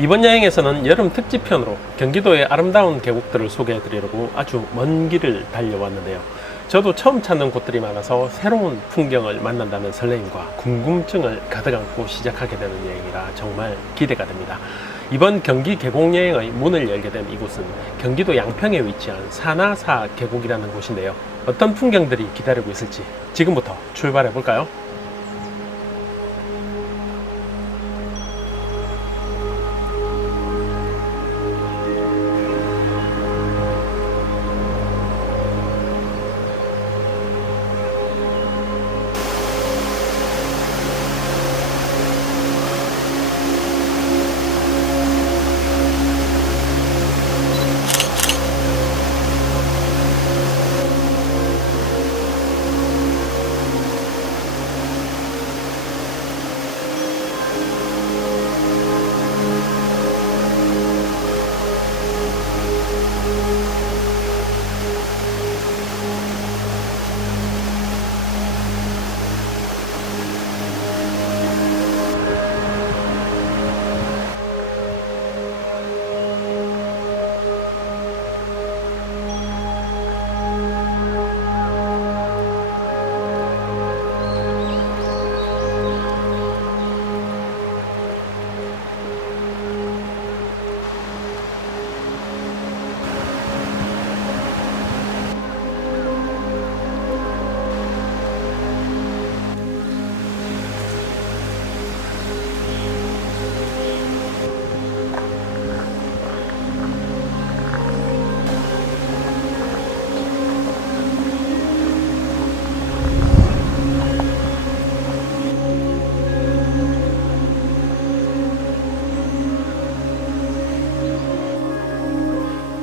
이번 여행에서는 여름 특집편으로 경기도의 아름다운 계곡들을 소개해 드리려고 아주 먼 길을 달려왔는데요. 저도 처음 찾는 곳들이 많아서 새로운 풍경을 만난다는 설레임과 궁금증을 가득 안고 시작하게 되는 여행이라 정말 기대가 됩니다. 이번 경기 계곡 여행의 문을 열게 된 이곳은 경기도 양평에 위치한 산하사 계곡이라는 곳인데요. 어떤 풍경들이 기다리고 있을지 지금부터 출발해 볼까요?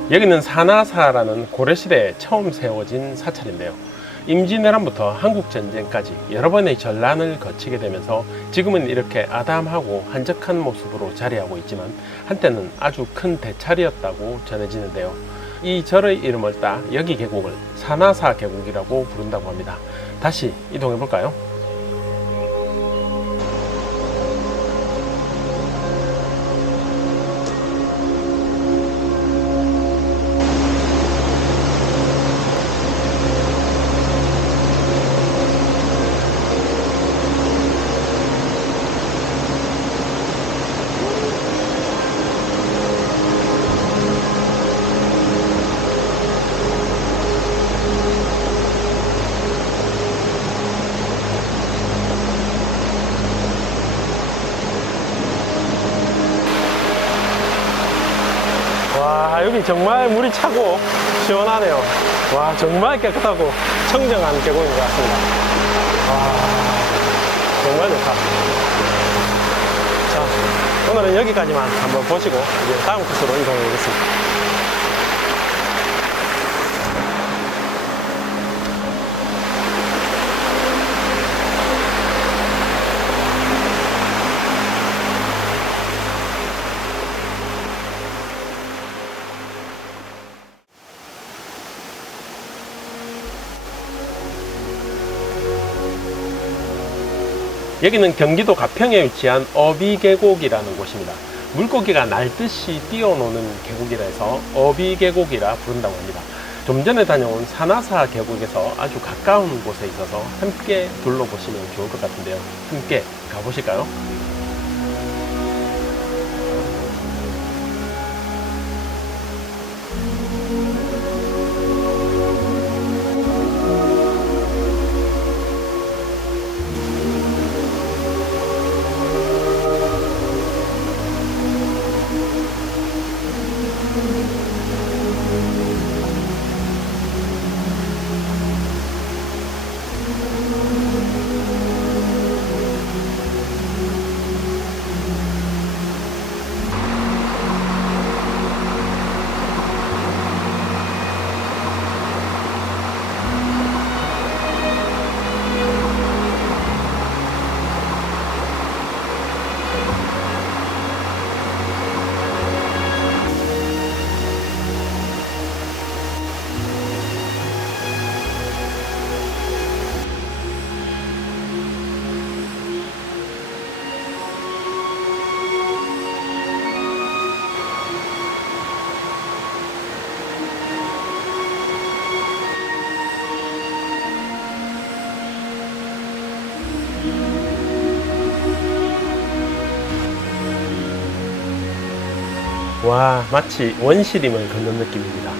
여기는 산하사라는 고려시대에 처음 세워진 사찰인데요. 임진왜란부터 한국전쟁까지 여러 번의 전란을 거치게 되면서 지금은 이렇게 아담하고 한적한 모습으로 자리하고 있지만 한때는 아주 큰 대찰이었다고 전해지는데요. 이 절의 이름을 따 여기 계곡을 산하사 계곡이라고 부른다고 합니다. 다시 이동해 볼까요? 와, 여기 정말 물이 차고 시원하네요. 와, 정말 깨끗하고 청정한 계곡인 것 같습니다. 와, 정말 좋다. 자, 오늘은 여기까지만 한번 보시고 이제 다음 코스로 이동해 보겠습니다. 여기는 경기도 가평에 위치한 어비계곡이라는 곳입니다. 물고기가 날듯이 뛰어노는 계곡이라 해서 어비계곡이라 부른다고 합니다. 좀 전에 다녀온 산하사 계곡에서 아주 가까운 곳에 있어서 함께 둘러보시면 좋을 것 같은데요. 함께 가보실까요? 와, 마치 원시림을 걷는 느낌입니다.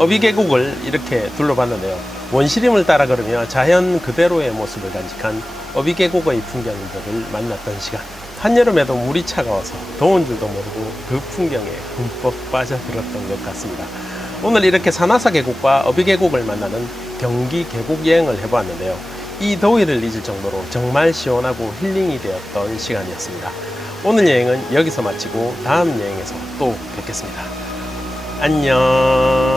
어비계곡을 이렇게 둘러봤는데요. 원시림을 따라 걸으며 자연 그대로의 모습을 간직한 어비계곡의 풍경들을 만났던 시간. 한여름에도 물이 차가워서 더운 줄도 모르고 그 풍경에 흠뻑 빠져들었던 것 같습니다. 오늘 이렇게 산하사 계곡과 어비계곡을 만나는 경기 계곡 여행을 해보았는데요. 이 더위를 잊을 정도로 정말 시원하고 힐링이 되었던 시간이었습니다. 오늘 여행은 여기서 마치고 다음 여행에서 또 뵙겠습니다. 안녕.